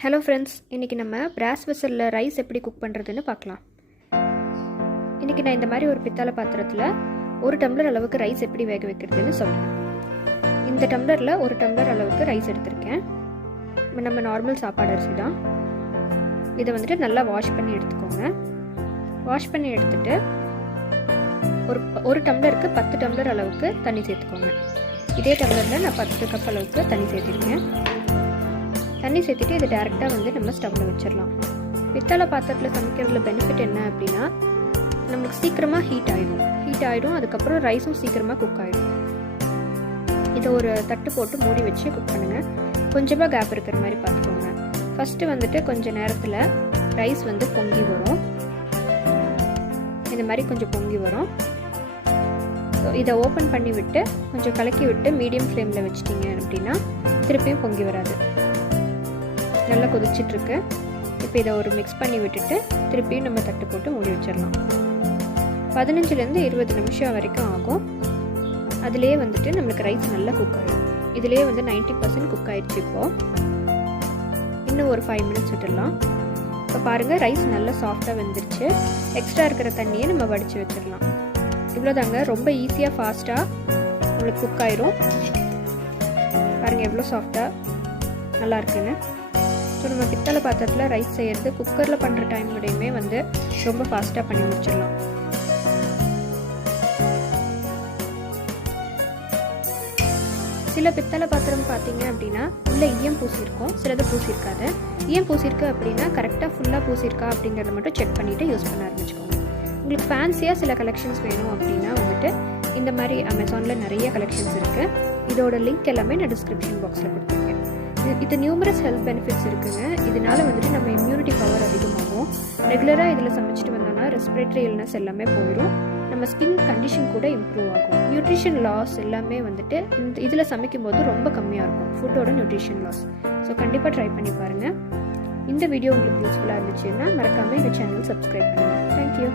Hello friends, இன்றைக்கி நம்ம பிராஸ் வெசலில் rice எப்படி குக் பண்ணுறதுன்னு பார்க்கலாம். இன்றைக்கி நான் இந்த மாதிரி ஒரு பித்தளை பாத்திரத்தில் 1 டம்ளர் அளவுக்கு ரைஸ் எப்படி வேக வைக்கிறதுன்னு சொல்கிறேன். இந்த டம்ளரில் 1 டம்ளர் அளவுக்கு ரைஸ் எடுத்திருக்கேன். நம்ம நார்மல் சாப்பாடு அரிசி தான். இதை வந்துட்டு நல்லா வாஷ் பண்ணி எடுத்துக்கோங்க. வாஷ் பண்ணி எடுத்துகிட்டு ஒரு டம்ளருக்கு 10 டம்ளர் அளவுக்கு தண்ணி சேர்த்துக்கோங்க. இதே டம்ளரில் நான் 10 கப் அளவுக்கு தண்ணி சேர்த்துருக்கேன். தண்ணி சேர்த்துட்டு இதை டேரெக்டாக வந்து நம்ம ஸ்டவ்வில் வச்சிடலாம். பித்தளை பாத்திரத்தில் சமைக்கிறதுல பெனிஃபிட் என்ன அப்படின்னா, நம்மளுக்கு சீக்கிரமாக ஹீட் ஆகிடும். அதுக்கப்புறம் ரைஸும் சீக்கிரமாக குக் ஆகிடும். இதை ஒரு தட்டு போட்டு மூடி வச்சு குக் பண்ணுங்கள். கொஞ்சமாக கேப் இருக்கிற மாதிரி பார்த்துக்கோங்க. ஃபஸ்ட்டு வந்துட்டு கொஞ்சம் நேரத்தில் ரைஸ் வந்து பொங்கி வரும். இந்த மாதிரி கொஞ்சம் பொங்கி வரும். ஸோ இதை ஓப்பன் பண்ணி விட்டு கொஞ்சம் கலக்கி விட்டு மீடியம் ஃப்ளேமில் வச்சிட்டிங்க அப்படின்னா திருப்பியும் பொங்கி வராது. நல்லா கொதிச்சிட்ருக்கு. இப்போ இதை ஒரு மிக்ஸ் பண்ணி விட்டுட்டு திருப்பியும் நம்ம தட்டு போட்டு மூடி வச்சிடலாம். 15லேருந்து 20 நிமிஷம் வரைக்கும் ஆகும். அதுலேயே வந்துட்டு நம்மளுக்கு ரைஸ் நல்லா குக் ஆகிடும். இதுலேயே வந்து 90% குக் ஆகிடுச்சு. இப்போது இன்னும் ஒரு 5 மினிட்ஸ் விட்டுடலாம். இப்போ பாருங்கள், ரைஸ் நல்லா சாஃப்டாக வெந்துருச்சு. எக்ஸ்ட்ரா இருக்கிற தண்ணியை நம்ம வடித்து வச்சிடலாம். இவ்வளோதாங்க, ரொம்ப ஈஸியாக ஃபாஸ்ட்டாக உங்களுக்கு குக் ஆயிரும். பாருங்கள் எவ்வளோ சாஃப்டாக நல்லா இருக்குன்னு. ஸோ நம்ம பித்தளை பாத்திரத்தில் ரைஸ் செய்கிறது குக்கரில் பண்ணுற டைம் விடையுமே வந்து ரொம்ப ஃபாஸ்ட்டாக பண்ணி முடிச்சிடலாம். சில பித்தளை பாத்திரம் பார்த்தீங்க அப்படின்னா உள்ளே ஈயம் பூசியிருக்கும், சிலது பூசியிருக்காது. ஈயம் பூசியிருக்கு அப்படின்னா கரெக்டாக ஃபுல்லாக பூசியிருக்கா அப்படிங்கிறத மட்டும் செக் பண்ணிவிட்டு யூஸ் பண்ண ஆரம்பிச்சுக்கோங்க. உங்களுக்கு ஃபேன்சியாக சில கலெக்ஷன்ஸ் வேணும் அப்படின்னா வந்துட்டு இந்த மாதிரி அமேசானில் நிறைய கலெக்ஷன்ஸ் இருக்குது. இதோட லிங்க் எல்லாமே நான் டிஸ்கிரிப்ஷன் பாக்ஸில் கொடுத்துருக்கேன். இது நியூமரஸ் ஹெல்த் பெனிஃபிட்ஸ் இருக்குங்க. இதனால வந்துட்டு நம்ம இம்யூனிட்டி பவர் அதிகமாகும். ரெகுலராக இதில் சமைச்சிட்டு வந்தோம்னா ரெஸ்பிரேட்டரி இல்னஸ் எல்லாமே போயிடும். நம்ம ஸ்கின் கண்டிஷன் கூட இம்ப்ரூவ் ஆகும். நியூட்ரிஷன் லாஸ் எல்லாமே வந்துட்டு இதில் சமைக்கும் போது ரொம்ப கம்மியாக இருக்கும், ஃபுட்டோட நியூட்ரிஷன் லாஸ். ஸோ கண்டிப்பாக ட்ரை பண்ணி பாருங்கள். இந்த வீடியோ உங்களுக்கு யூஸ்ஃபுல்லாக இருந்துச்சுன்னா மறக்காமல் இந்த சேனல் சப்ஸ்கிரைப் பண்ணுங்கள். தேங்க்யூ.